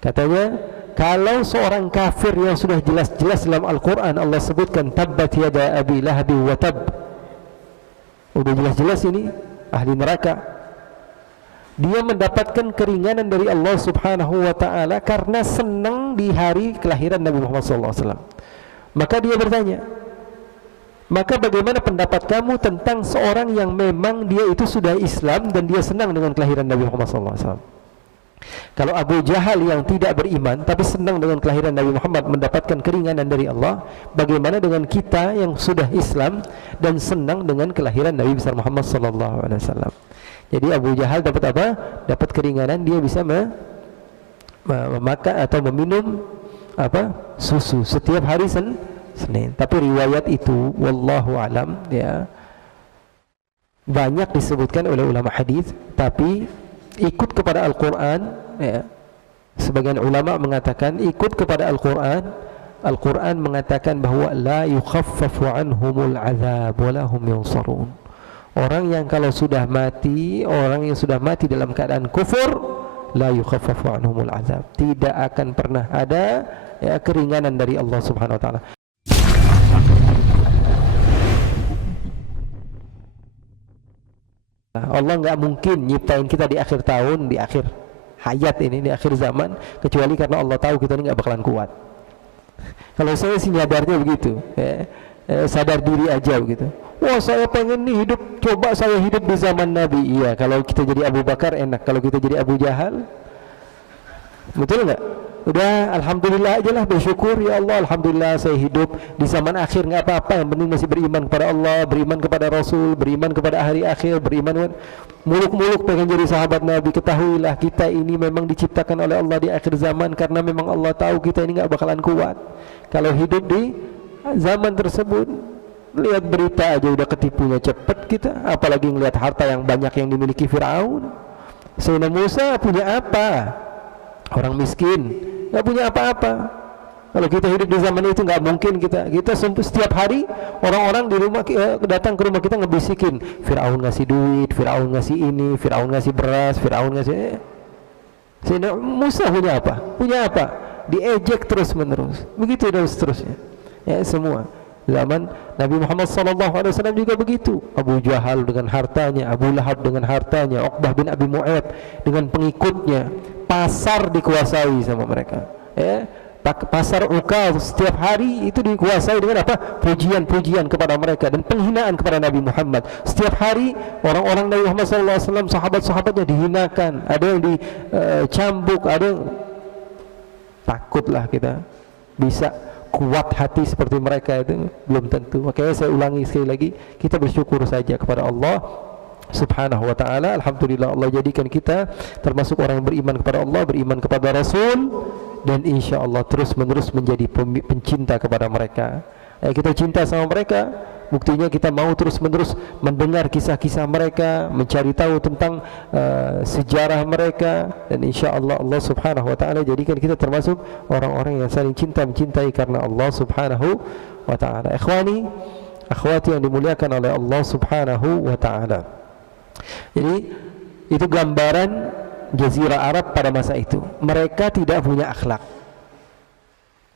Katanya kalau seorang kafir yang sudah jelas-jelas dalam Al-Quran Allah sebutkan tabbat yada abi lahabi wa tab, udah jelas-jelas ini ahli neraka, dia mendapatkan keringanan dari Allah subhanahu wa ta'ala karena senang di hari kelahiran Nabi Muhammad SAW. Maka dia bertanya, maka bagaimana pendapat kamu tentang seorang yang memang dia itu sudah Islam dan dia senang dengan kelahiran Nabi Muhammad SAW? Kalau Abu Jahal yang tidak beriman tapi senang dengan kelahiran Nabi Muhammad mendapatkan keringanan dari Allah, bagaimana dengan kita yang sudah Islam dan senang dengan kelahiran Nabi besar Muhammad SAW? Jadi Abu Jahal dapat apa? Dapat keringanan, dia bisa memakan atau meminum apa? Susu setiap hari Senin. Tapi riwayat itu wallahu alam ya banyak disebutkan oleh ulama hadis, tapi ikut kepada Al-Quran ya. Sebagian ulama mengatakan ikut kepada Al-Quran. Al-Quran mengatakan bahwa la yukhaffafu anhumul azab wa lahum yunsarun. Orang yang kalau sudah mati, orang yang sudah mati dalam keadaan kufur, la yukhaffafu anhumul azab, tidak akan pernah ada ya keringanan dari Allah Subhanahu wa taala. Allah nggak mungkin nyiptain kita di akhir tahun, di akhir hayat ini, di akhir zaman, kecuali karena Allah tahu kita ini nggak bakalan kuat. Kalau saya sih nyadarnya begitu ya, sadar diri aja begitu. Wah, saya pengen nih hidup, coba saya hidup di zaman Nabi. Iya, kalau kita jadi Abu Bakar enak, kalau kita jadi Abu Jahal, betul nggak? Udah, alhamdulillah aja lah, bersyukur ya Allah, alhamdulillah saya hidup di zaman akhir, nggak apa-apa, yang penting masih beriman kepada Allah, beriman kepada Rasul, beriman kepada hari akhir, beriman muluk-muluk pengen jadi sahabat Nabi. Ketahuilah kita ini memang diciptakan oleh Allah di akhir zaman karena memang Allah tahu kita ini nggak bakalan kuat kalau hidup di zaman tersebut. Lihat berita aja udah ketipunya cepet kita, apalagi ngelihat harta yang banyak yang dimiliki Firaun. Sayyidina Musa punya apa? Orang miskin, nggak punya apa-apa. Kalau kita hidup di zaman itu nggak mungkin kita setiap hari orang-orang di rumah datang ke rumah kita ngebisikin, Firaun ngasih duit, Firaun ngasih ini, Firaun ngasih beras, Firaun ngasih. Sayyidina Musa punya apa? Punya apa? Diejek terus menerus, begitu dan seterusnya. Ya semua. Zaman Nabi Muhammad SAW juga begitu. Abu Jahal dengan hartanya, Abu Lahab dengan hartanya, Uqbah bin Abi Mu'ayth dengan pengikutnya. Pasar dikuasai sama mereka. Ya, pasar Ukaz setiap hari itu dikuasai dengan apa? Pujian-pujian kepada mereka dan penghinaan kepada Nabi Muhammad. Setiap hari orang-orang Nabi Muhammad SAW, sahabat-sahabatnya dihinakan, ada yang dicambuk, ada yang takutlah kita bisa kuat hati seperti mereka, itu belum tentu. Makanya saya ulangi sekali lagi, kita bersyukur saja kepada Allah Subhanahu wa ta'ala. Alhamdulillah Allah jadikan kita termasuk orang yang beriman kepada Allah, beriman kepada Rasul, dan insya Allah terus menerus menjadi pencinta kepada mereka. Kita cinta sama mereka, buktinya kita mau terus menerus mendengar kisah-kisah mereka, mencari tahu tentang sejarah mereka, dan insya Allah Allah Subhanahu wa ta'ala jadikan kita termasuk orang-orang yang saling cinta mencintai karena Allah Subhanahu wa ta'ala. Ikhwani, akhwati yang dimuliakan oleh Allah Subhanahu wa ta'ala. Jadi itu gambaran Jazirah Arab pada masa itu. Mereka tidak punya akhlak.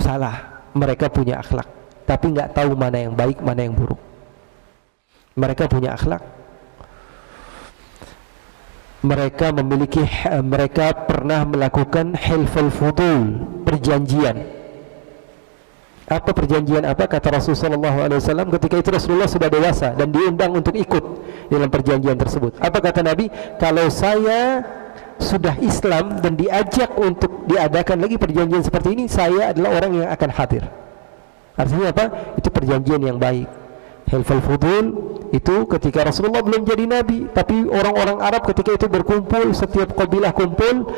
Salah, mereka punya akhlak, tapi nggak tahu mana yang baik, mana yang buruk. Mereka punya akhlak. Mereka pernah melakukan hilful fudul, perjanjian. Apa perjanjian apa? Kata Rasulullah SAW ketika itu Rasulullah sudah dewasa dan diundang untuk ikut dalam perjanjian tersebut. Apa kata Nabi? Kalau saya sudah Islam dan diajak untuk diadakan lagi perjanjian seperti ini, saya adalah orang yang akan hadir. Artinya apa? Itu perjanjian yang baik. Hilful fudul itu ketika Rasulullah belum jadi Nabi, tapi orang-orang Arab ketika itu berkumpul, setiap kabilah kumpul.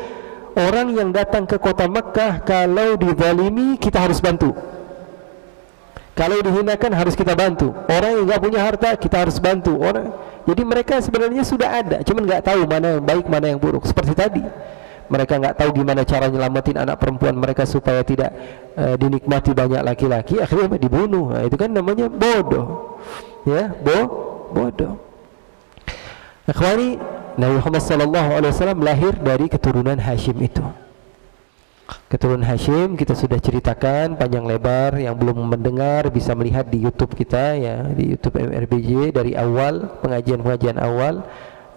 Orang yang datang ke kota Mekah kalau dizalimi kita harus bantu, kalau dihinakan harus kita bantu. Orang yang nggak punya harta kita harus bantu. Jadi mereka sebenarnya sudah ada, cuman nggak tahu mana yang baik, mana yang buruk. Seperti tadi, mereka nggak tahu gimana cara nyelamatin anak perempuan mereka supaya tidak dinikmati banyak laki-laki, akhirnya dibunuh. Nah, itu kan namanya bodoh, ya, bodoh. Ikhwani, Nabi Muhammad SAW lahir dari keturunan Hashim itu. Keturunan Hashim kita sudah ceritakan panjang lebar. Yang belum mendengar bisa melihat di YouTube kita ya, di YouTube MRBJ dari awal pengajian-pengajian awal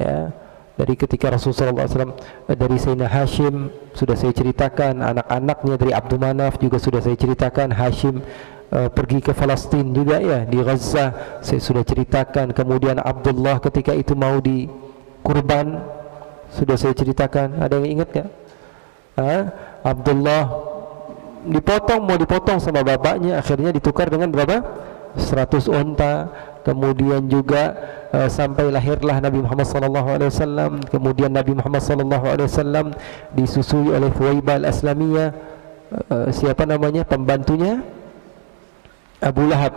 ya. Dari ketika Rasulullah SAW dari Sayyidina Hashim sudah saya ceritakan, anak-anaknya dari Abdul Manaf juga sudah saya ceritakan. Hashim pergi ke Palestina juga ya, di Gaza saya sudah ceritakan. Kemudian Abdullah ketika itu mau di kurban sudah saya ceritakan. Ada yang ingat gak? Abdullah mau dipotong sama bapaknya, akhirnya ditukar dengan berapa? 100 onta. Kemudian juga sampai lahirlah Nabi Muhammad SAW. Kemudian Nabi Muhammad SAW disusui oleh Thuwaibah al-Aslamiyah. Siapa namanya pembantunya? Abu Lahab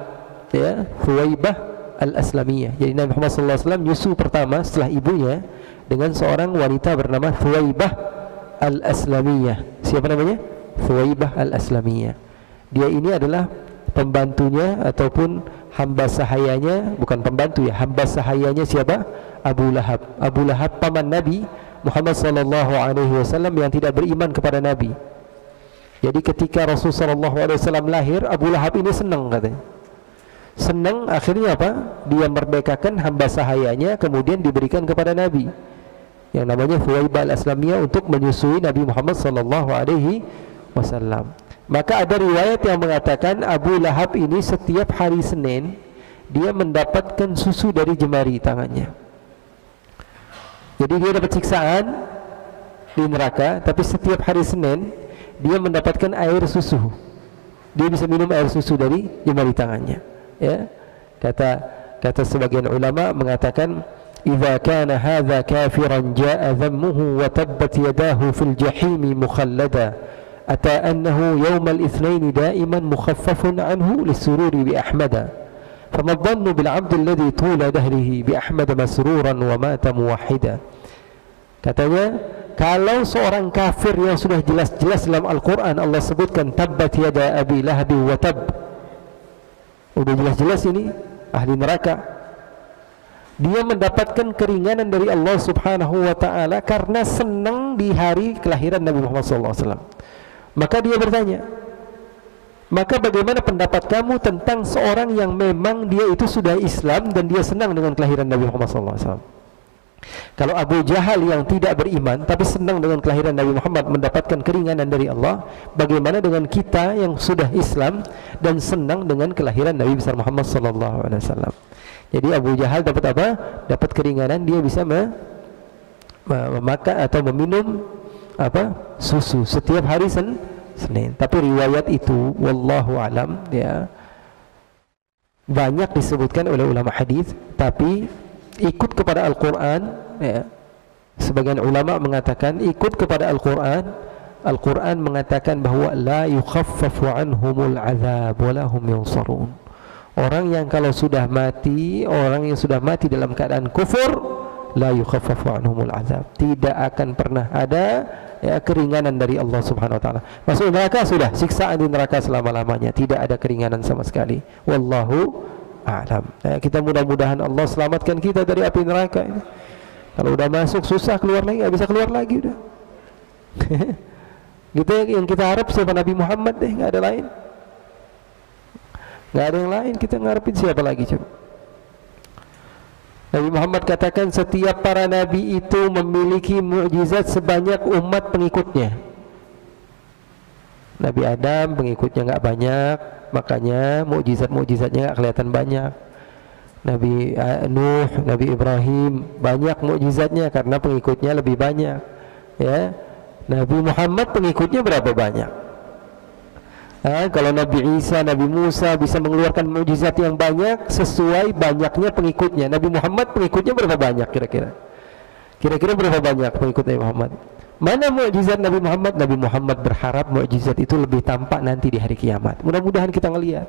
ya, Thuwaibah al-Aslamiyah. Jadi Nabi Muhammad SAW nyusu pertama setelah ibunya dengan seorang wanita bernama Thuwaibah al-Aslamiyah. Siapa namanya? Thuwaibah al-Aslamiyah. Dia ini adalah pembantunya ataupun hamba sahayanya, bukan pembantu ya, hamba sahayanya siapa? Abu Lahab. Abu Lahab paman Nabi Muhammad SAW yang tidak beriman kepada Nabi. Jadi ketika Rasulullah SAW lahir, Abu Lahab ini senang katanya. Senang, akhirnya apa? Dia merdekakan hamba sahayanya, kemudian diberikan kepada Nabi yang namanya Thuwaibah al-Aslamiyah untuk menyusui Nabi Muhammad SAW. Maka ada riwayat yang mengatakan Abu Lahab ini setiap hari Senin dia mendapatkan susu dari jemari tangannya. Jadi dia dapat siksaan di neraka, tapi setiap hari Senin dia mendapatkan air susu. Dia bisa minum air susu dari jemari tangannya. Ya, kata sebagian ulama mengatakan, "Idza kana hadza kafiran jaa dhammuhu wa tabbat yadahu fil jahim mukhallada." Ata annahu yawmal itsnain daiman mukhaffafun anhu lisururi bi Ahmad. Fama dhannu bil 'abd alladhi tula dahrihi bi Ahmad masruran wa mata muwahhida. Katanya, kalau seorang kafir yang sudah jelas-jelas dalam Al-Qur'an Allah sebutkan tabbat yada abi lahab wa tab. Udah jelas-jelas ini ahli neraka. Dia mendapatkan keringanan dari Allah Subhanahu wa taala karena senang di hari kelahiran Nabi Muhammad SAW. Maka dia bertanya, maka bagaimana pendapat kamu tentang seorang yang memang dia itu sudah Islam dan dia senang dengan kelahiran Nabi Muhammad SAW? Kalau Abu Jahal yang tidak beriman tapi senang dengan kelahiran Nabi Muhammad mendapatkan keringanan dari Allah, bagaimana dengan kita yang sudah Islam dan senang dengan kelahiran Nabi besar Muhammad SAW? Jadi Abu Jahal dapat apa? Dapat keringanan, dia bisa memakan atau meminum apa? Susu setiap hari Senin. Tapi riwayat itu wallahu alam ya banyak disebutkan oleh ulama hadis, tapi ikut kepada Al-Qur'an ya. Sebagian ulama mengatakan ikut kepada Al-Qur'an. Al-Qur'an mengatakan bahwa la yukhaffafu anhumul azab wa lahum yunsarun. Orang yang kalau sudah mati, orang yang sudah mati dalam keadaan kufur, la yukhaffafu anhumul azab, tidak akan pernah ada ya keringanan dari Allah Subhanahu wa taala. Masuk neraka sudah siksaan di neraka selama-lamanya, tidak ada keringanan sama sekali. Wallahu a'lam. Ya, kita mudah-mudahan Allah selamatkan kita dari api neraka ini. Kalau udah masuk susah keluar lagi, enggak bisa keluar lagi udah. Gitu yang kita harap siapa? Nabi Muhammad deh, enggak ada lain. Enggak ada yang lain, kita ngarepin siapa lagi coba? Nabi Muhammad katakan setiap para nabi itu memiliki mukjizat sebanyak umat pengikutnya. Nabi Adam pengikutnya enggak banyak, makanya mukjizat-mukjizatnya enggak kelihatan banyak. Nabi Nuh, Nabi Ibrahim banyak mukjizatnya karena pengikutnya lebih banyak. Ya. Nabi Muhammad pengikutnya berapa banyak? Kalau Nabi Isa, Nabi Musa bisa mengeluarkan mukjizat yang banyak sesuai banyaknya pengikutnya. Nabi Muhammad pengikutnya berapa banyak kira-kira? Kira-kira berapa banyak pengikut Nabi Muhammad? Mana mukjizat Nabi Muhammad? Nabi Muhammad berharap mukjizat itu lebih tampak nanti di hari kiamat. Mudah-mudahan kita ngelihat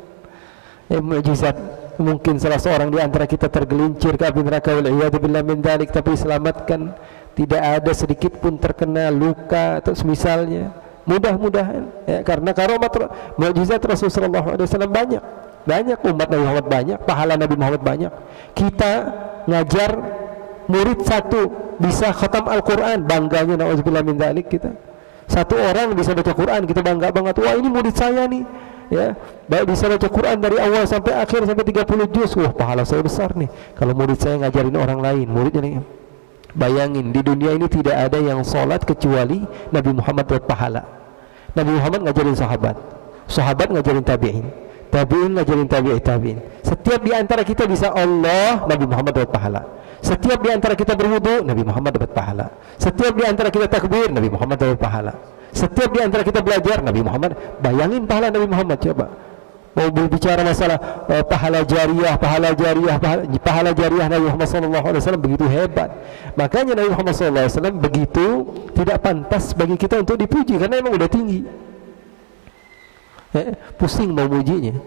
mukjizat. Mungkin salah seorang di antara kita tergelincir ke api neraka, wal'iyadu billah min dzalik, tapi selamatkan, tidak ada sedikit pun terkena luka atau semisalnya. Mudah-mudahan ya, karena karomat mukjizat Rasulullah SAW banyak umat Nabi Muhammad banyak, pahala Nabi Muhammad banyak. Kita ngajar murid satu bisa khatam Al-Quran, bangganya na'udzubillah min dzalik kita. Satu orang bisa baca Quran, kita bangga banget, wah ini murid saya nih, ya, baik bisa baca Quran dari awal sampai akhir sampai 30 juz, wah pahala saya besar nih. Kalau murid saya ngajarin orang lain, muridnya nih. Bayangin, di dunia ini tidak ada yang sholat kecuali Nabi Muhammad dapat pahala. Nabi Muhammad ngajarin sahabat, sahabat ngajarin tabi'in, tabi'in ngajarin tabi'in. Setiap di antara kita bisa Allah, Nabi Muhammad dapat pahala. Setiap di antara kita berwudu, Nabi Muhammad dapat pahala. Setiap di antara kita takbir, Nabi Muhammad dapat pahala. Setiap di antara kita belajar, Nabi Muhammad. Bayangin pahala Nabi Muhammad, coba. Mau berbicara masalah pahala jariah Nabi Muhammad SAW begitu hebat. Makanya Nabi Muhammad SAW begitu tidak pantas bagi kita untuk dipuji karena memang udah tinggi. Pusing mau mujinya.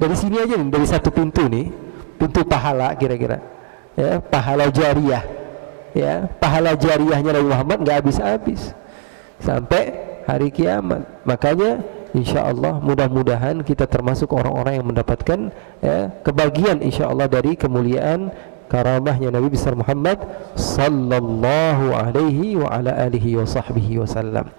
Dari sini aja nih, dari satu pintu nih, pintu pahala kira-kira. Ya, pahala jariah. Ya, pahala jariahnya Nabi Muhammad nggak habis-habis sampai hari kiamat. Makanya insyaallah mudah-mudahan kita termasuk orang-orang yang mendapatkan kebagian insyaallah dari kemuliaan karamahnya Nabi besar Muhammad sallallahu alaihi wa ala alihi wa sahbihi wasallam.